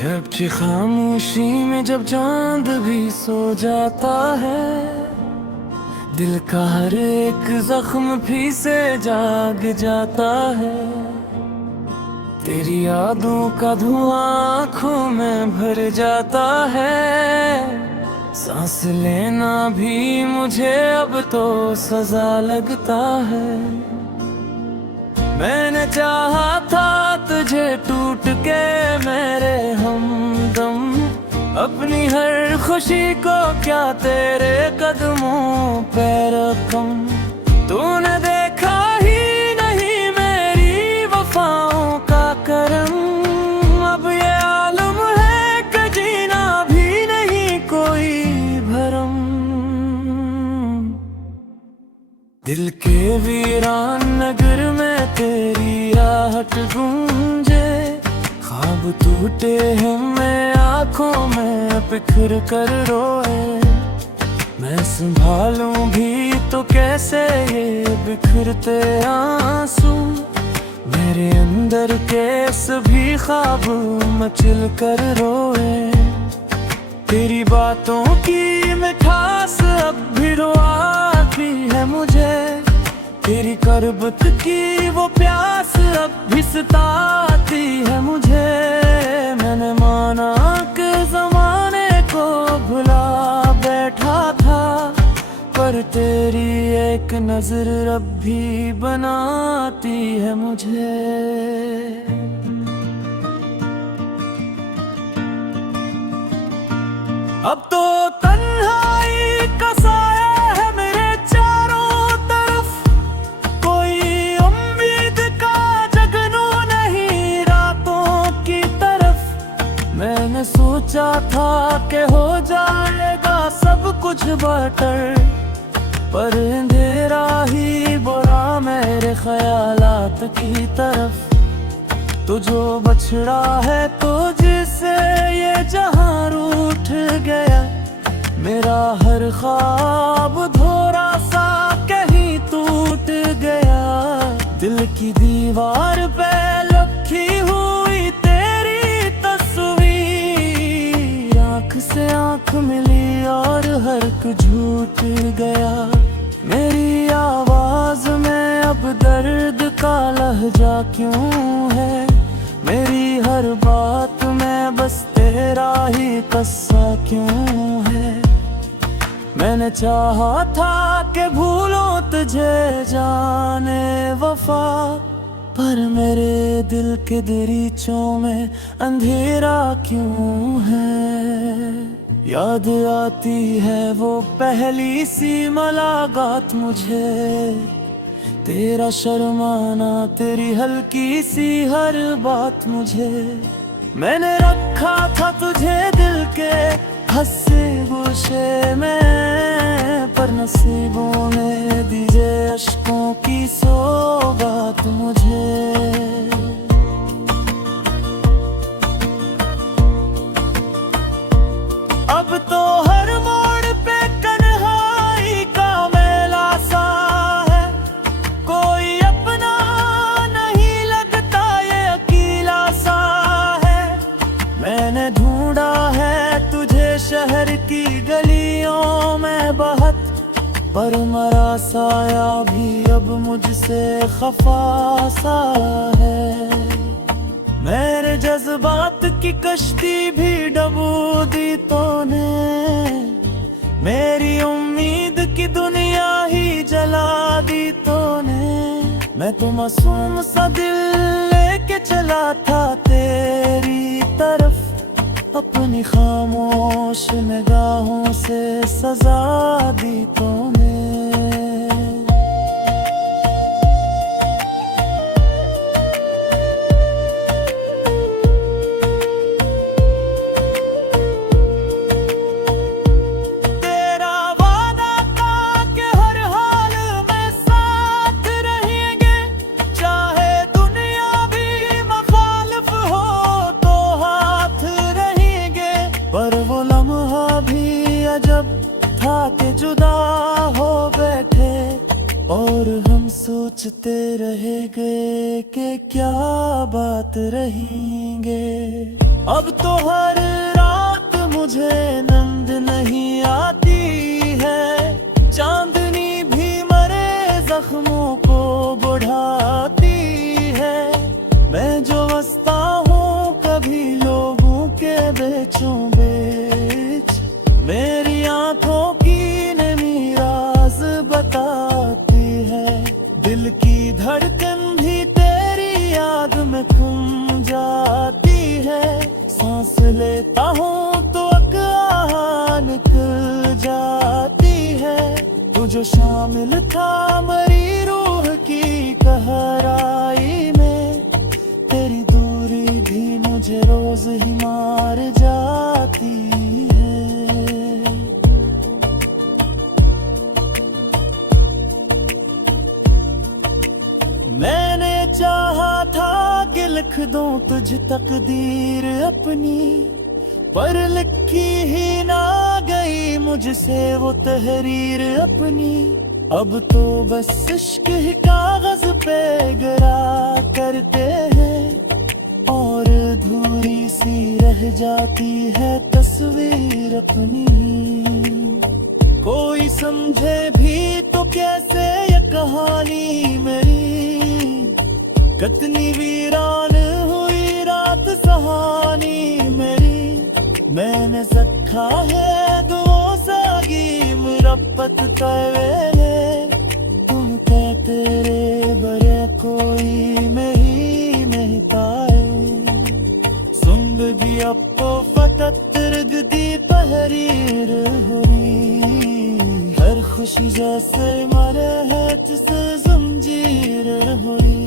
अच्छी खामोशी में जब चांद भी सो जाता है, दिल का हर एक जख्म फिर से जाग जाता है। तेरी यादों का धुआं आँखों में भर जाता है। सांस लेना भी मुझे अब तो सजा लगता है। मैंने चाहा था तुझे टूट के मेरे हमदम, अपनी हर खुशी को क्या तेरे कदमों पे रखूं। तूने देखा ही नहीं मेरी वफाओं का करम, अब ये आलम है कि जीना भी नहीं कोई भरम। दिल के वीरान नगर में तेरी आहट गूंजे, ख्वाब टूटे हमें आंखों में बिखर कर रोए। मैं संभालूं भी तो कैसे ये बिखरते आंसू, मेरे अंदर के सभी ख्वाब मचल कर रोए। तेरी बातों की मिठास अब भी रुआती है मुझे, तेरी करबत की वो प्यास अब भी सताती है मुझे। मैंने माना कि ज़माने को भुला बैठा था, पर तेरी एक नजर अब भी बनाती है मुझे। अब तो तन्हाई का साया है मेरे चारों तरफ, कोई उम्मीद का जगनू नहीं रातों की तरफ। मैंने सोचा था कि हो जाएगा सब कुछ बेहतर, पर अंधेरा ही बुरा मेरे ख्यालात की तरफ। तो जो बछड़ा है तो जिसे ये जहां रूठ गया, मेरा हर ख्वाब धोरा सा कहीं टूट गया। दिल की दीवार पे लखी हुई तेरी तस्वीर, आँख से आँख मिली और हर एक झूठ गया। मेरी आवाज में अब दर्द का लहजा क्यों है, मेरी हर बात में बस तेरा ही कस्सा क्यों है। मैंने चाहा था कि भूलों तुझे जाने वफा, पर मेरे दिल के दरीचों में अंधेरा क्यों है। याद आती है वो पहली सी मुलाकात मुझे, तेरा शर्माना, तेरी हल्की सी हर बात मुझे। मैंने रखा था तुझे दिल के हंसे गोशे में, पर नसीबों ने दीजे अश्कों की सौगात मुझे। अब तो हर मोड़ पे कन्हाई का मेला सा है, कोई अपना नहीं लगता ये अकेला सा है। मैंने ढूंढा है तुझे शहर की गलियों में बहुत, पर मरा साया भी अब मुझसे खफा सा है। मेरे जज्बात की कश्ती भी डबो दी तूने, मेरी उम्मीद की दुनिया ही जला दी तूने। मैं तो मासूम सा दिल लेके चला था तेरी तरफ, अपनी खामोश निगाहों से सजा दी तूने। जब था के जुदा हो गए, सोचते रह गए कि क्या बात रहेंगे। अब तो हर रात मुझे नींद नहीं आती है, चांदनी भी मरे जख्मों को बढ़ाती है। मैं जो हंसता हूँ कभी लोगों के बीचों बीच, मेरी आंखों की नमी राज बताती है। दिल की धड़कन भी तेरी याद में थम जाती है। सांस लेता हूँ तो अकल निकल जाती है। तू जो शामिल था मेरी रूह की गहराई में, तेरी दूरी भी मुझे रोज ही मार जाती है। मैंने चाहा था कि लिख दूं तुझ तकदीर अपनी, पर लिखी ही ना गई मुझसे वो तहरीर अपनी। अब तो बस इश्क ही कागज पे गिरा करते हैं, और अधूरी सी रह जाती है तस्वीर अपनी। कोई समझे भी तो कैसे ये कहानी मेरी, कितनी वीरान हुई रात सहानी मेरी। मैंने सखा है दो सागी मुरब्बत तवेले, तुम कहते रे बरे कोई में ही नहीं पाए। जिंदगी अब तो फतत दी तहरीर हुई, हर खुशी जैसे मरे है जिसे जंजीर हुई।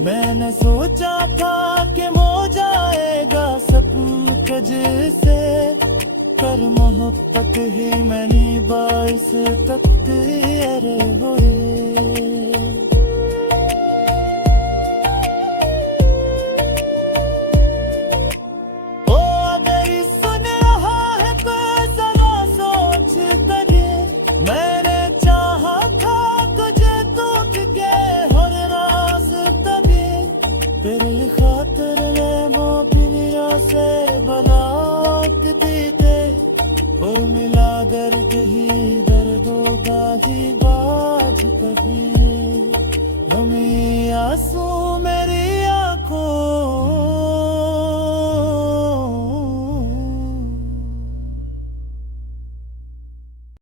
मैंने सोचा था कि हो जाएगा सपन कजसे, कर मोहब्बत ही मैंने बाइस तकदीर हुई। तेरी खातिर मैं मोबिनिया से बना के दीते, और मिला दर्द ही दर्दों का ही बाज कभी। हमें आंसू